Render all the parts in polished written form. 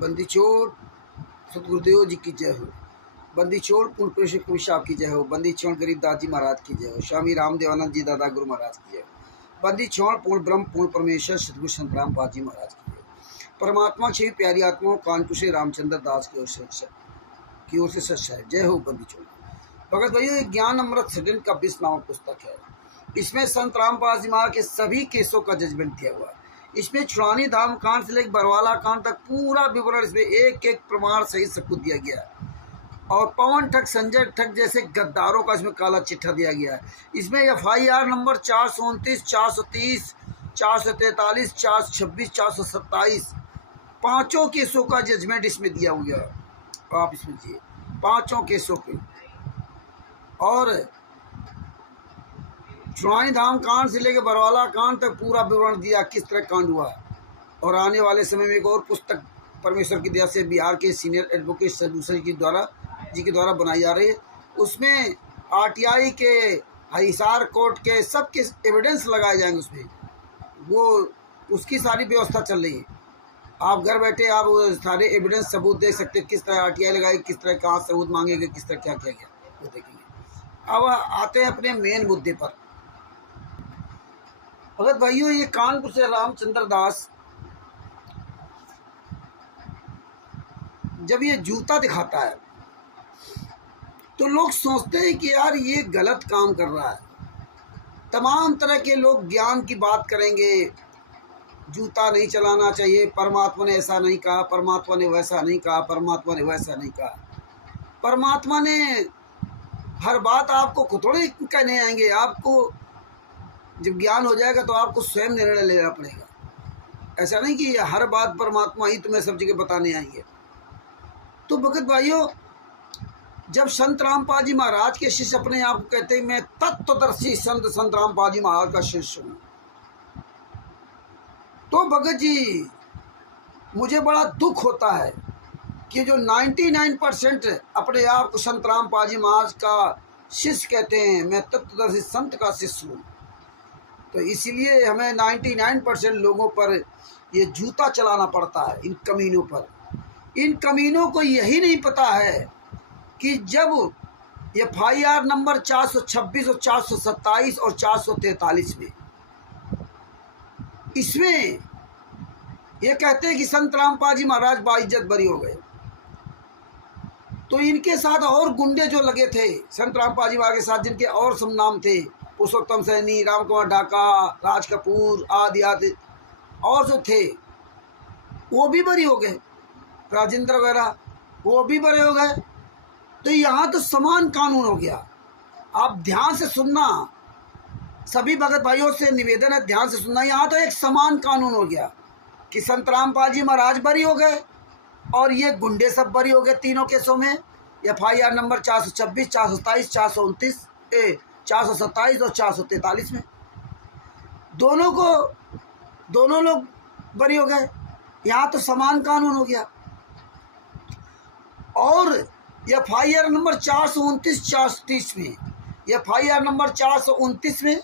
बंदी छोड़ सतगुरुदेव जी की जय हो। बंदी छोड़ पूर्ण प्रेषक कवि साहब की जय हो। बंदी छोड़ गरीब दास जी महाराज की जय हो। स्वामी रामदेवानंद जी दादा गुरु महाराज की जय हो। बंदी छोड़ पूर्ण ब्रह्म पूर्ण परमेश्वर सतगुरु संत रामपाल जी महाराज की जय। परमात्मा छह प्यारी आत्माओं कानपुर से रामचंद्र दास की ओर से सच्चा है। जय हो बंदी छोड़। भगत भाइयों, ये ज्ञान अमृत सदन का 20 नामक पुस्तक है। इसमें संत रामपाल जी महाराज के सभी केसों का जजमेंट दिया हुआ है। इसमें छुड़ानी धाम कांड से लेकर बरवाला कांड तक पूरा विवरण इसमें एक एक प्रमाण सहित सब कुछ दिया गया है। और पवन ठग संजय ठग जैसे गद्दारों का इसमें काला चिट्ठा दिया गया है। इसमें FIR नंबर 429, 430, 443, 426, 427 पाँचों केसों का जजमेंट इसमें दिया हुआ है। आप इसमें दिए पाँचों केसों पे। और छुड़ानी धाम कांड से लेकर बरवाला कांड तक पूरा विवरण दिया किस तरह कांड हुआ। और आने वाले समय में एक और पुस्तक परमेश्वर की दया से बिहार के सीनियर एडवोकेट सदूसरी जी के द्वारा बनाई जा रही है। उसमें RTI के हिसार कोर्ट के सबके एविडेंस लगाए जाएंगे। उसमें वो उसकी सारी व्यवस्था चल रही है। आप घर बैठे आप सारे एविडेंस सबूत देख सकते हैं, किस तरह RTI लगाई, किस तरह कहाँ सबूत मांगेंगे, किस तरह क्या किया गया, वो देखेंगे। अब आते हैं अपने मेन मुद्दे पर। भगत भाइयों, ये कानपुर से रामचंद्र दास जब ये जूता दिखाता है तो लोग सोचते हैं कि यार ये गलत काम कर रहा है। तमाम तरह के लोग ज्ञान की बात करेंगे, जूता नहीं चलाना चाहिए, परमात्मा ने ऐसा नहीं कहा, परमात्मा ने वैसा नहीं कहा, परमात्मा ने वैसा नहीं कहा। परमात्मा ने हर बात आपको थोड़े कहने आएंगे। आपको जब ज्ञान हो जाएगा तो आपको स्वयं निर्णय लेना पड़ेगा। ऐसा नहीं कि हर बात परमात्मा ही तुम्हें सब जगह बताने आएंगे। तो भगत भाइयों, जब संत रामपाल जी महाराज के शिष्य अपने आप को कहते हैं मैं तत्वदर्शी संत रामपाल जी महाराज का शिष्य हूँ, तो भगत जी मुझे बड़ा दुख होता है कि जो 99% अपने आप को संत रामपाल जी महाराज का शिष्य कहते हैं मैं तत्वदर्शी संत का शिष्य हूँ, तो इसीलिए हमें 99% लोगों पर ये जूता चलाना पड़ता है। इन कमीनों पर, इन कमीनों को यही नहीं पता है कि जब FIR नंबर 426 और 427 और 443 में इसमें ये कहते हैं कि संत रामपाल जी महाराज बाइज्जत बरी हो गए, तो इनके साथ और गुंडे जो लगे थे संत रामपाल जी महाराज के साथ, जिनके और सब नाम थे, पुरुषोत्तम सैनी, राम कुमार ढाका, राज कपूर आदि आदि और जो थे वो भी बरी हो गए, राजेंद्र वगैरह वो भी बरे हो गए। तो यहाँ तो समान कानून हो गया। आप ध्यान से सुनना, सभी भगत भाइयों से निवेदन है, ध्यान से सुनना। यहाँ तो एक समान कानून हो गया कि संत रामपाल जी महाराज बरी हो गए और ये गुंडे सब बरी हो गए तीनों केसों में। FIR नंबर 426, 427, 429, 427 और 443 में दोनों लोग बरी हो गए। यहाँ तो समान कानून हो गया। और FIR नंबर 429, 430 में, FIR नंबर 429 में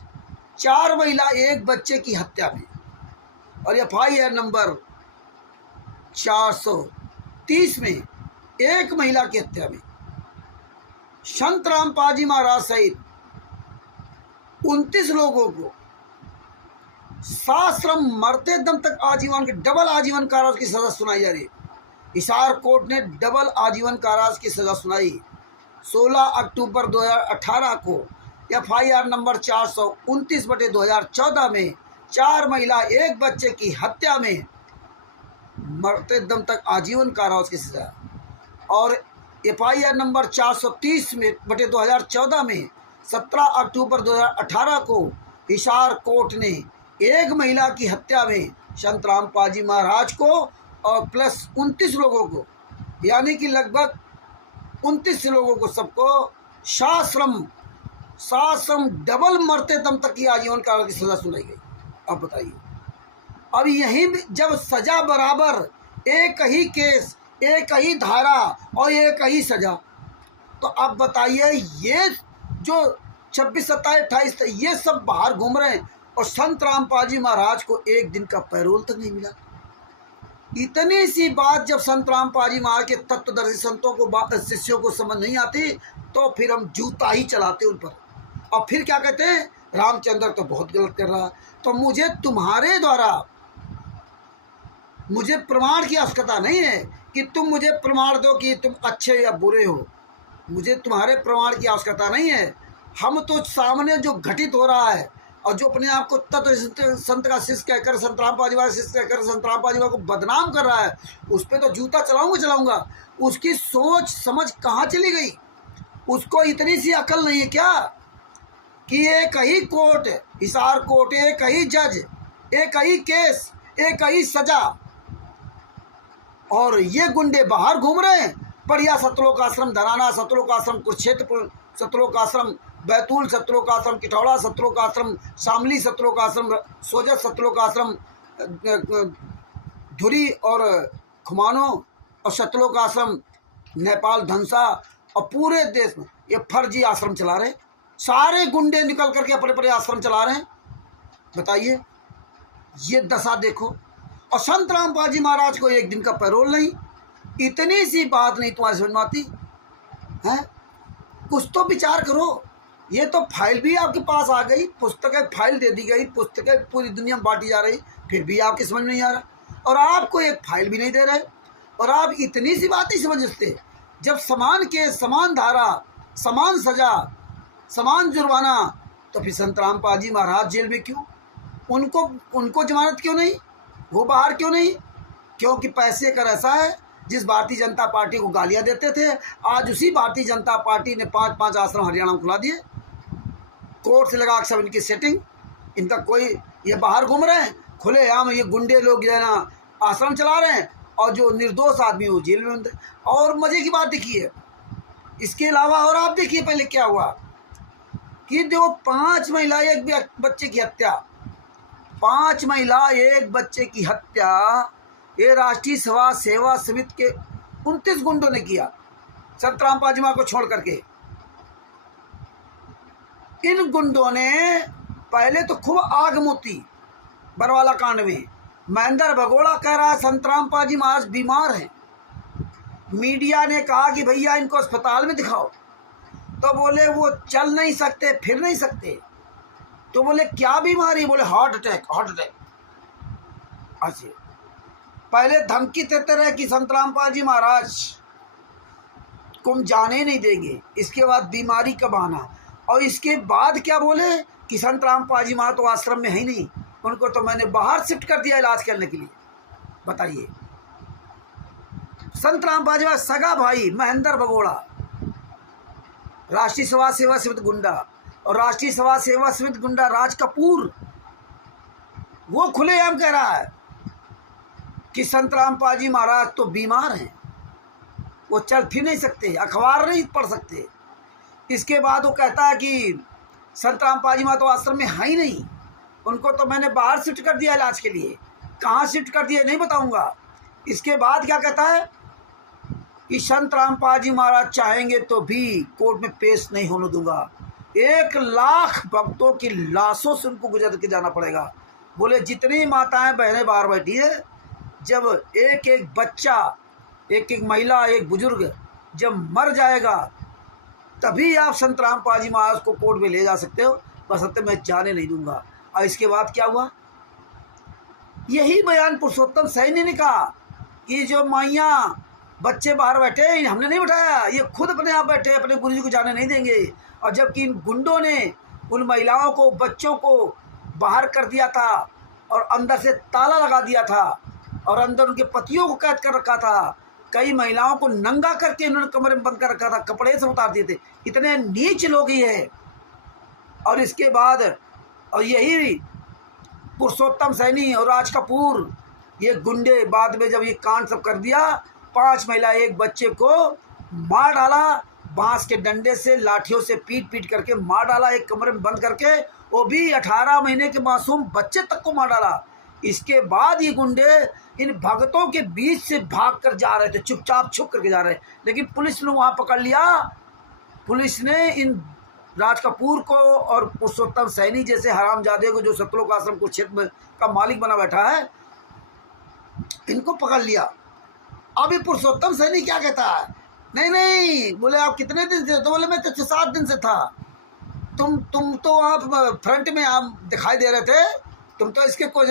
4 महिला 1 बच्चे की हत्या में, और FIR नंबर 430 में 1 महिला की हत्या में संत रामपाल जी महाराज सहित 29 लोगों को साश्रम मरते दम तक आजीवन के डबल आजीवन कारावास की सजा सुनाई जा रही है। हिसार कोर्ट ने डबल आजीवन कारावास की सजा सुनाई। 16 अक्टूबर 2018 को FIR नंबर 429/2014 में 4 महिला 1 बच्चे की हत्या में मरते दम तक आजीवन कारावास की सजा। और FIR नंबर 430/2014 में 17 अक्टूबर 2018 को हिसार कोर्ट ने 1 महिला की हत्या में संत रामपाल जी महाराज को और प्लस 29 लोगों को, यानी कि लगभग 29 लोगों को सबको साश्रम डबल मरते दम तक की आजीवन कारावास की सजा सुनाई गई। अब बताइए, अब यही जब सजा बराबर, एक ही केस, एक ही धारा और एक ही सजा, तो अब बताइए ये जो 26, 27, 28 ये सब बाहर घूम रहे हैं और संत रामपाल जी महाराज को एक दिन का पैरोल तक नहीं मिला। इतनी सी बात जब संत रामपाल महाराज के तत्वदर्शी संतों को शिष्यों को समझ नहीं आती तो फिर हम जूता ही चलाते उन पर। और फिर क्या कहते हैं, रामचंद्र तो बहुत गलत कर रहा। तो मुझे तुम्हारे द्वारा मुझे प्रमाण की आवश्यकता नहीं है कि तुम मुझे प्रमाण दो कि तुम अच्छे या बुरे हो। मुझे तुम्हारे प्रमाण की आवश्यकता नहीं है। हम तो सामने जो घटित हो रहा है और जो अपने आप को तत्व संत का शिष्य कहकर, संत रामपाल जी शिष्य कहकर संत रामपाल जी को बदनाम कर रहा है, उस पर तो जूता चलाऊंगा। उसकी सोच समझ कहाँ चली गई? उसको इतनी सी अकल नहीं है क्या कि एक ही कोर्ट, हिसार कोर्ट, एक ही जज, एक ही केस, एक ही सजा, और ये गुंडे बाहर घूम रहे हैं। बढ़िया सतलोक आश्रम धराना, सतलोक आश्रम कुरुक्षेत्र, सतलोक आश्रम बैतूल, सतलोक आश्रम किठौड़ा, सतलोक आश्रम शामली, सतलोक आश्रम सोजत, सतलोक आश्रम धुरी और खुमानो, और सतलोक आश्रम नेपाल धनसा, और पूरे देश में ये फर्जी आश्रम चला रहे। सारे गुंडे निकल करके अपने अपने आश्रम चला रहे हैं। बताइए, ये दशा देखो। और संत रामपाल जी महाराज को एक दिन का पैरोल नहीं। इतनी सी बात नहीं तुम्हारी समझ में आती है? कुछ तो विचार करो। ये तो फाइल भी आपके पास आ गई, पुस्तकें फाइल दे दी गई, पुस्तकें पूरी दुनिया में बांटी जा रही, फिर भी आपकी समझ में नहीं आ रहा। और आपको एक फाइल भी नहीं दे रहे, और आप इतनी सी बात नहीं समझते। जब समान केस, समान धारा, समान सजा, समान जुर्माना, तो फिर संत रामपाल जी महाराज जेल में क्यों? उनको जमानत क्यों नहीं? वो बाहर क्यों नहीं? क्योंकि पैसे का ऐसा है, जिस भारतीय जनता पार्टी को गालियां देते थे, आज उसी भारतीय जनता पार्टी ने 5-5 आश्रम हरियाणा में खुला दिए। कोर्ट से लगा सब इनकी सेटिंग। इनका कोई, ये बाहर घूम रहे हैं खुलेआम, ये गुंडे लोग जो है ना आश्रम चला रहे हैं, और जो निर्दोष आदमी वो जेल में। और मजे की बात देखिए, इसके अलावा और आप देखिए पहले क्या हुआ कि जो 5 महिला एक बच्चे की हत्या, 5 महिला एक बच्चे की हत्या ये राष्ट्रीय सेवा समिति के 29 गुंडों ने किया, संत रामपाल जी महाराज को छोड़ करके। इन गुंडों ने पहले तो खूब आग मोती बरवाला कांड में। महेंद्र भगोड़ा कह रहा है संत रामपाल जी महाराज बीमार हैं। मीडिया ने कहा कि भैया इनको अस्पताल में दिखाओ, तो बोले वो चल नहीं सकते, फिर नहीं सकते। तो बोले क्या बीमारी? बोले हार्ट अटैक। अच्छा, पहले धमकी देते रहे कि संत रामपाल जी महाराज को हम जाने नहीं देंगे, इसके बाद बीमारी का बहाना। और इसके बाद क्या बोले कि संत रामपाल जी महाराज तो आश्रम में है ही नहीं, उनको तो मैंने बाहर शिफ्ट कर दिया इलाज करने के लिए। बताइए, संत रामपाल जी महाराज सगा भाई महेंद्र भगोड़ा, राष्ट्रीय सेवा समिति गुंडा, और राष्ट्रीय सेवा समिति गुंडा राज कपूर, वो खुलेआम कह रहा है कि संत रामपाल जी महाराज तो बीमार हैं, वो चल फिर नहीं सकते, अखबार नहीं पढ़ सकते। इसके बाद वो कहता है कि संत रामपाल जी महाराज तो आश्रम में है ही नहीं, उनको तो मैंने बाहर शिफ्ट कर दिया इलाज के लिए। कहाँ शिफ्ट कर दिया नहीं बताऊंगा। इसके बाद क्या कहता है कि संत रामपाल जी महाराज चाहेंगे तो भी कोर्ट में पेश नहीं होने दूंगा, 1 लाख भक्तों की लाशों से उनको गुजर के जाना पड़ेगा। बोले जितनी माताएं बहनें बाहर बैठी है, जब एक एक बच्चा, एक एक महिला, एक बुजुर्ग जब मर जाएगा, तभी आप संत रामपाल जी महाराज को कोर्ट में ले जा सकते हो, बशर्ते मैं जाने नहीं दूंगा। और इसके बाद क्या हुआ? यही बयान पुरुषोत्तम सैनी ने कहा कि जो माइयाँ बच्चे बाहर बैठे, हमने नहीं बैठाया, ये खुद अपने आप बैठे, अपने गुरु जी को जाने नहीं देंगे। और जबकि इन गुंडों ने उन महिलाओं को, बच्चों को बाहर कर दिया था, और अंदर से ताला लगा दिया था, और अंदर उनके पतियों को कैद कर रखा था। कई महिलाओं को नंगा करके इन्होंने कमरे में बंद कर रखा था, कपड़े से उतार दिए थे। इतने नीच लोग ही है। और इसके बाद, और यही पुरुषोत्तम सैनी और राज कपूर, ये गुंडे बाद में जब ये कांड सब कर दिया, 5 महिला एक बच्चे को मार डाला, बांस के डंडे से, लाठियों से पीट करके मार डाला, एक कमरे में बंद करके, वो भी 18 महीने के मासूम बच्चे तक को मार डाला। इसके बाद ये गुंडे इन भक्तों के बीच से भाग कर जा रहे थे, चुपचाप छुप करके जा रहे, लेकिन पुलिस ने वहाँ पकड़ लिया। पुलिस ने इन राज कपूर को और पुरुषोत्तम सैनी जैसे हरामजादे को, जो सतलोक आश्रम को क्षेत्र का मालिक बना बैठा है, इनको पकड़ लिया। अब ये पुरुषोत्तम सैनी क्या कहता है, नहीं नहीं, बोले आप कितने दिन से, तो बोले मैं तो 6-7 दिन से था। तुम तो आप फ्रंट में आप दिखाई दे रहे थे, तुम तो इसके कुछ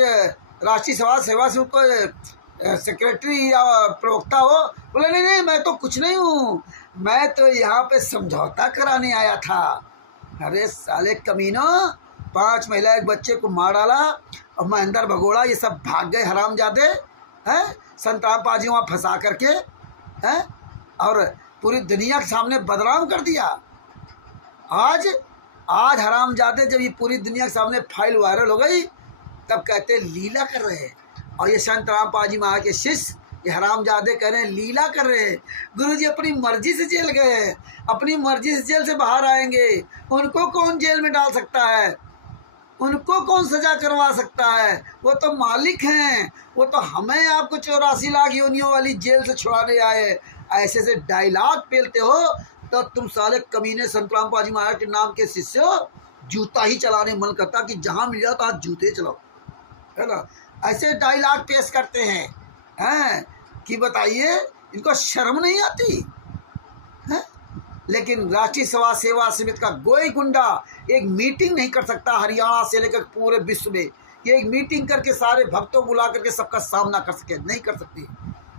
राष्ट्रीय समाज सेवा से कोई सेक्रेटरी या प्रवक्ता हो। बोले नहीं नहीं, मैं तो कुछ नहीं हूँ, मैं तो यहाँ पे समझौता कराने आया था। अरे साले कमीनों, 5 महिला एक बच्चे को मार डाला और महेंद्र भगोड़ा ये सब भाग गए हरामजादे हैं, संतराम पाजी वहाँ फंसा करके हैं, और पूरी दुनिया के सामने बदनाम कर दिया। आज हरामजादे जब ये पूरी दुनिया के सामने फाइल वायरल हो गई, तब कहते लीला कर रहे हैं। और ये संतराम पाजी महाराज के शिष्य ये हरामजादे कह रहे हैं लीला कर रहे हैं। गुरुजी अपनी मर्जी से जेल गए हैं, अपनी मर्जी से जेल से बाहर आएंगे, उनको कौन जेल में डाल सकता है, उनको कौन सजा करवा सकता है, वो तो मालिक हैं। वो तो हमें आपको 84 लाख योनियों वाली जेल से छुड़ाने आए। ऐसे से डायलॉग पेलते हो तो तुम साले कमीने संतराम पाजी महाराज के नाम के शिष्य हो। जूता ही चलाने मन करता कि जहाँ मिल जाओ तो आज जूते चलाओ, है ना। ऐसे डायलॉग पेश करते हैं कि बताइए इनको शर्म नहीं आती है। लेकिन राष्ट्रीय समाज सेवा समिति का कोई गुंडा एक मीटिंग नहीं कर सकता हरियाणा से लेकर पूरे विश्व में। ये एक मीटिंग करके सारे भक्तों को बुला करके सबका सामना कर सके, नहीं कर सकती,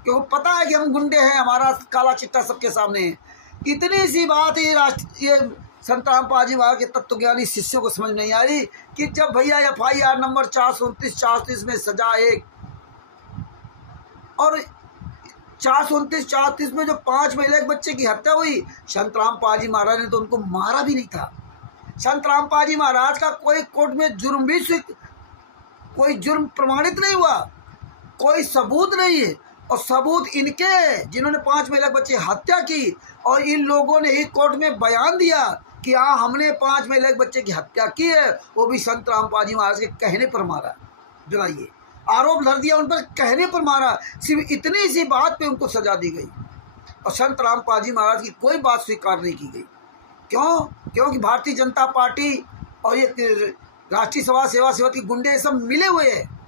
क्योंकि पता है कि हम गुंडे हैं, हमारा काला चिट्टा सबके सामने है। इतनी सी बात ये संतराम पाजी महाराज के तत्वज्ञानी शिष्यों को समझ नहीं आई कि जब भैया FIR नंबर 429-430 में सजा एक, और 429-430 में जो 5 महिला एक बच्चे की हत्या हुई, संतराम पाजी महाराज ने तो उनको मारा भी नहीं था। संतराम पाजी महाराज का कोई कोर्ट में जुर्म भी कोई जुर्म प्रमाणित नहीं हुआ, कोई सबूत नहीं है। और सबूत इनके जिन्होंने 5 महिला बच्चे हत्या की, और इन लोगों ने ही कोर्ट में बयान दिया कि हाँ हमने 5 महिला बच्चे की हत्या की है, वो भी संतराम पाजी महाराज के कहने पर मारा। डराइए, आरोप धर दिया उन पर, कहने पर मारा। सिर्फ इतनी सी बात पे उनको सजा दी गई, और संतराम पाजी महाराज की कोई बात स्वीकार नहीं की गई। क्यों? क्योंकि भारतीय जनता पार्टी और ये राष्ट्रीय समाज सेवा समिति के गुंडे सब मिले हुए हैं,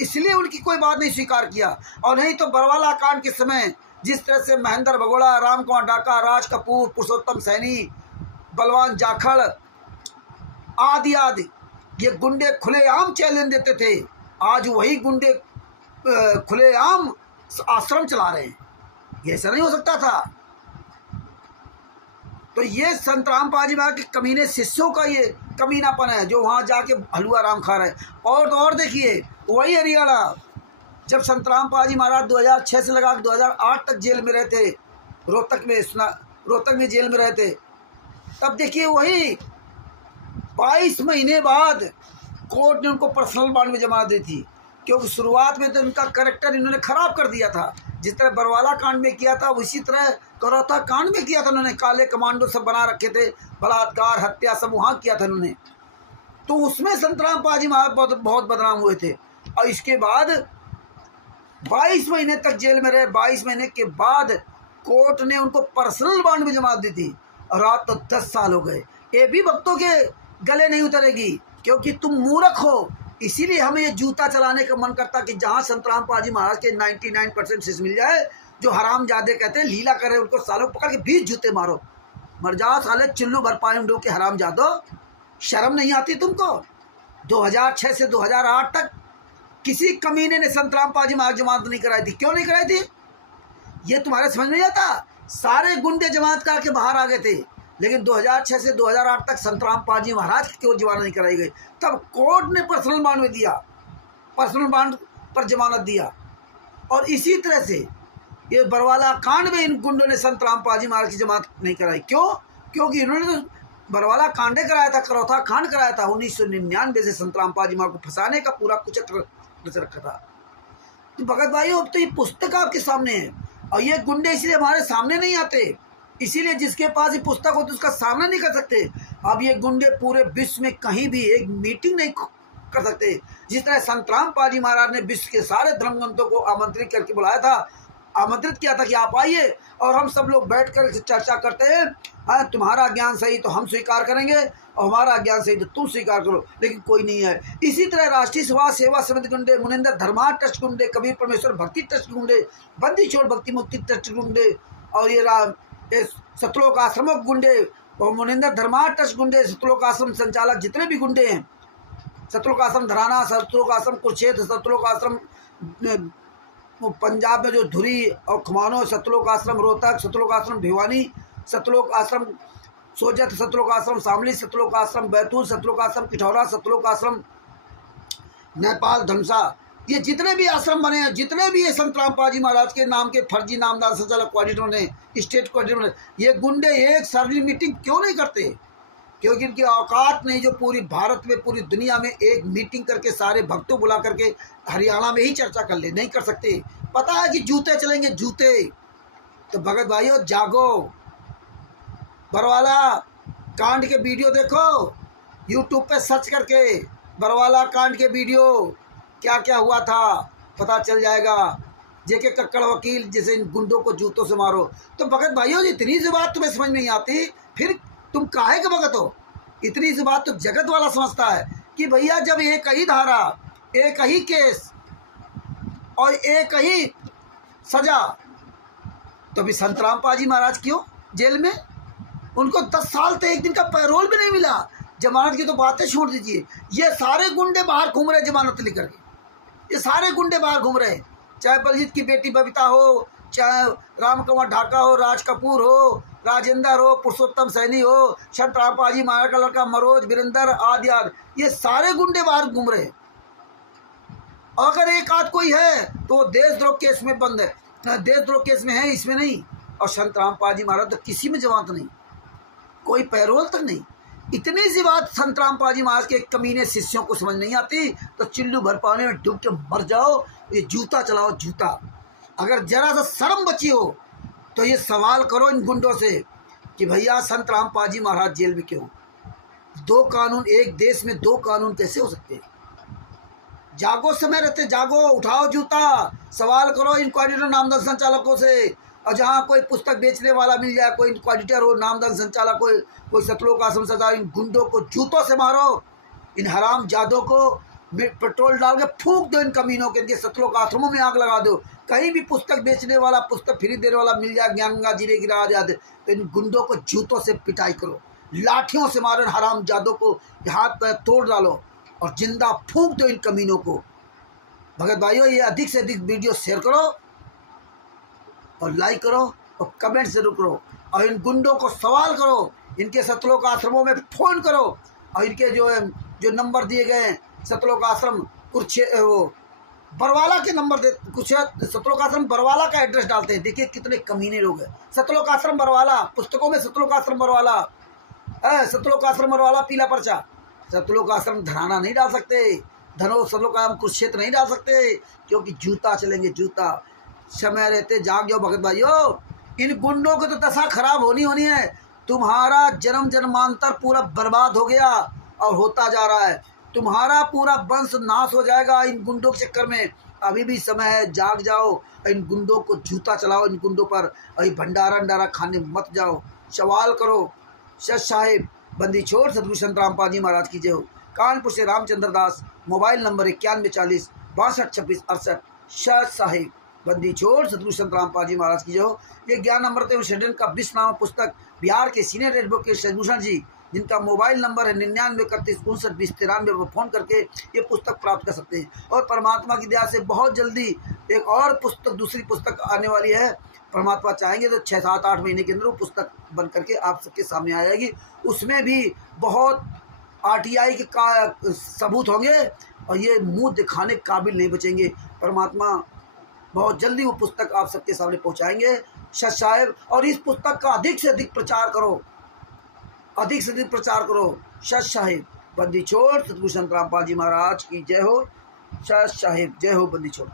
इसलिए उनकी कोई बात नहीं स्वीकार किया। और नहीं तो बरवाला कांड के समय जिस तरह से महेंद्र भगोड़ा, राम कुमार डाका, राज कपूर, पुरुषोत्तम सैनी, बलवान जाखड़ आदि आदि ये गुंडे खुलेआम चैलेंज देते थे, आज वही गुंडे खुलेआम आश्रम चला रहे हैं। ये ऐसा नहीं हो सकता था। तो ये संतराम पाजी महाराज के कमीने शिष्यों का ये कमीनापन है जो वहाँ जाके हलवा राम खा रहे हैं। और देखिए वही हरियाणा, जब संतराम पाजी महाराज 2006 से लगा 2008 तक जेल में रहे थे, रोहतक में जेल में रहे थे, तब देखिए वही 22 महीने बाद कोर्ट ने उनको पर्सनल बॉन्ड में जमा दी थी, क्योंकि शुरुआत में तो उनका कैरेक्टर इन्होंने खराब कर दिया था। जिस तरह बरवाला कांड में किया था उसी तरह करौता कांड में किया था उन्होंने। काले कमांडो सब बना रखे थे, बलात्कार हत्या सब वहाँ किया था उन्होंने। तो उसमें संतराम पाजी महाराज बहुत बदनाम हुए थे। और इसके बाद 22 महीने तक जेल में रहे। 22 महीने के बाद कोर्ट ने उनको पर्सनल बॉन्ड में जमा दी थी, और आज तो 10 साल हो गए। ये भी भक्तों के गले नहीं उतरेगी, क्योंकि तुम मूर्ख हो। इसीलिए हमें ये जूता चलाने का मन करता कि जहाँ संतराम पाजी महाराज के 99% शिष्य मिल जाए, जो हरामजादे कहते हैं लीला करे, उनको सालों पकड़ के 20 जूते मारो। मर जाओ साले चिल्लू भर पाए डो के हरामजादो, शर्म नहीं आती तुमको? 2006 से 2008 तक किसी कमीने ने संतराम पाजी महाराज जमानत नहीं कराई थी। क्यों नहीं कराई थी? ये तुम्हारे समझ में नहीं आता। सारे गुंडे जमानत करके बाहर आ गए थे, लेकिन 2006 से 2008 तक संतराम पाजी महाराज की क्यों जमानत नहीं कराई गई? तब कोर्ट ने पर्सनल बॉन्ड में दिया, पर्सनल बॉन्ड पर जमानत दिया। और इसी तरह से ये बरवाला कांड में इन गुंडों ने संतराम पाजी महाराज की जमानत नहीं कराई। क्यों? क्योंकि इन्होंने तो बरवाला कांडे कराया था, करौथा कांड कराया था। 1999 से संतराम पाजी महाराज को फंसाने का पूरा कुचक्र रखा था। तो भगत भाई अब तो ये पुस्तक आपके सामने है, और ये गुंडे इसलिए हमारे सामने नहीं आते, इसीलिए जिसके पास ये पुस्तक हो तो उसका सामना नहीं कर सकते। अब ये गुंडे पूरे विश्व में कहीं भी एक मीटिंग नहीं कर सकते। जिस तरह संतराम पाजी महाराज ने विश्व के सारे धर्मग्रंथों को आमंत्रित करके बुलाया था, आमंत्रित किया था कि आप आइए और हम सब लोग बैठकर चर्चा करते हैं। हाँ, तुम्हारा ज्ञान सही तो हम स्वीकार करेंगे और हमारा ज्ञान सही तो तुम स्वीकार करो, लेकिन कोई नहीं है। इसी तरह राष्ट्रीय समाज सेवा समिति गुंडे, मुनिंदर धर्मा ट्रस्ट गुंडे, कबीर परमेश्वर भक्ति ट्रस्ट गुंडे, बंदी छोड़ भक्ति मुक्ति ट्रस्ट गुंडे और ये सतलोक आश्रम गुंडे और मुनिंदर धर्मा ट्रस्ट गुंडे, सतलोक आश्रम संचालक जितने भी गुंडे हैं, सतलोक आश्रम धराना, सतलोक आश्रम कुरुक्षेत्र, सतलोक आश्रम पंजाब में जो धुरी और खुमानो, सतलोक आश्रम रोहतक, सतलोक आश्रम भिवानी, सतलोक आश्रम सोजत, सतलोक आश्रम शामली, सतलोक आश्रम बैतूल, सतलोक आश्रम पिठौरा, सतलोक आश्रम नेपाल धमसा, ये जितने भी आश्रम बने हैं, जितने भी ये संत रामपाल जी महाराज के नाम के फर्जी नामदार संचालक कोऑर्डिनेटर ने, स्टेट कोऑर्डिनेटर ने, ये गुंडे एक सार्वजनिक मीटिंग क्यों नहीं करते? क्योंकि इनकी औकात नहीं जो पूरी भारत में, पूरी दुनिया में एक मीटिंग करके सारे भक्तों बुला करके हरियाणा में ही चर्चा कर ले, नहीं कर सकते। पता है कि जूते चलेंगे, जूते। तो भगत भाइयों जागो, बरवाला कांड के वीडियो देखो, यूट्यूब पे सर्च करके बरवाला कांड के वीडियो क्या क्या हुआ था पता चल जाएगा। जेके कक्कड़ वकील जैसे इन गुंडों को जूतों से मारो। तो भगत भाइयों इतनी सी बात तुम्हें समझ नहीं आती, फिर तुम काहे के भगत हो? इतनी सी बात तो जगत वाला समझता है कि भैया जब एक ही धारा, एक ही केस और एक ही सजा, तो अभी संत रामपाल जी महाराज क्यों जेल में? उनको 10 साल से एक दिन का पैरोल भी नहीं मिला। जमानत की तो बातें छोड़ दीजिए, ये सारे गुंडे बाहर घूम रहे जमानत लेकर के, ये सारे गुंडे बाहर घूम रहे, चाहे बलजीत की बेटी बबीता हो, चाहे राम कुमार ढाका हो, राज कपूर हो, राजेंद्र हो, पुरुषोत्तम सैनी हो, संत रामपाल जी महाराज का लड़का मनोज वीरेंद्र आदि आदि, ये सारे गुंडे बाहर घूम रहे। अगर एक आध कोई है तो देशद्रोह केस में बंद है, देशद्रोह केस में है, इसमें नहीं। और संत रामपाल जी महाराज तो किसी में जमानत नहीं, कोई पैरोल तक नहीं। इतनी सी बात संत रामपाल जी महाराज के कमीने शिष्यों को समझ नहीं आती तो चिल्लू भर पानी में डूब के मर जाओ। ये जूता चलाओ, जूता। अगर जरा सा शर्म बची हो तो ये सवाल करो इन गुंडों से कि भैया संत रामपाल जी महाराज जेल में क्यों? 2 कानून, एक देश में 2 कानून कैसे हो सकते हैं? जागो, समय रहते जागो, उठाओ जूता, सवाल करो इन कोऑर्डिनेटर नामदार संचालकों से। और जहाँ कोई पुस्तक बेचने वाला मिल जाए, कोई कोऑर्डिनेटर हो, नामदार संचालक, कोई सतलोक आश्रम संचालक, इन गुंडों को जूतों से मारो, इन हराम जादों को पेट्रोल डाल के फूंक दो, इन कमीनों के, इनके सतलोक आश्रमों में आग लगा दो। कहीं भी पुस्तक बेचने वाला, पुस्तक फ्री देने वाला मिल जाए, ज्ञान गंगा जीरे गिरा जाते, तो इन गुंडों को जूतों से पिटाई करो, लाठियों से मारो, हराम जादों को हाथ पैर तोड़ डालो और जिंदा फूंक दो इन कमीनों को। भगत भाइयों ये अधिक से अधिक वीडियो शेयर करो और लाइक करो और कमेंट जरूर करो और इन गुंडों को सवाल करो, इनके सतलोक आश्रमों में फ़ोन करो और इनके जो नंबर दिए गए हैं, सतलोक आश्रम कुरुक्षेत्र वो बरवाला के नंबर दे, कुछ सतलोक आश्रम बरवाला का एड्रेस डालते हैं। देखिए कितने कमीने लोग हैं। सतलोक आश्रम बरवाला, पुस्तकों में सतलोक आश्रम बरवाला है, सतलोक आश्रम बरवाला पीला पर्चा। सतलोक आश्रम धराना नहीं डाल सकते, धनो सतलोक आश्रम कुरुक्षेत्र नहीं डाल सकते, क्योंकि जूता चलेंगे, जूता। समय रहते जाग जाओ भगत भाइयों, इन गुंडों की तो दशा खराब होनी है। तुम्हारा जन्म जन्मांतर पूरा बर्बाद हो गया और होता जा रहा है, तुम्हारा पूरा वंश नाश हो जाएगा इन गुंडों के चक्कर में। अभी भी समय है, जाग जाओ, इन गुंडों को जूता चलाओ, इन गुंडों पर अभी भंडारा अंडारा खाने मत जाओ। सवाल करो, सच साहिब बंदी छोड़ सतगुरु संत रामपाल जी महाराज की जय हो। कानपुर से रामचंद्र दास, मोबाइल नंबर 9140 62 26 68। सच साहिब बंदी छोड़ सतगुरु संत रामपाल जी महाराज की जय हो। ये ज्ञान अमृत शेडन का विश्वनाम पुस्तक बिहार के सीनियर एडवोकेट शशिभूषण जी, जिनका मोबाइल नंबर है 99 31 59 20 93 पर फ़ोन करके ये पुस्तक प्राप्त कर सकते हैं। और परमात्मा की दया से बहुत जल्दी एक और पुस्तक, दूसरी पुस्तक आने वाली है। परमात्मा चाहेंगे तो 6 7 8 महीने के अंदर वो पुस्तक बन करके आप सबके सामने आ जाएगी। उसमें भी बहुत RTI के सबूत होंगे और ये मुंह दिखाने के काबिल नहीं बचेंगे। परमात्मा बहुत जल्दी वो पुस्तक आप सबके सामने पहुंचाएंगे। सच साहिब, और इस पुस्तक का अधिक से अधिक प्रचार करो, अधिक से अधिक प्रचार करो। सच साहिब बंदी छोड़ सतगुरु संत रामपाल जी महाराज की जय हो। सच साहिब जय हो, बंदी छोड़।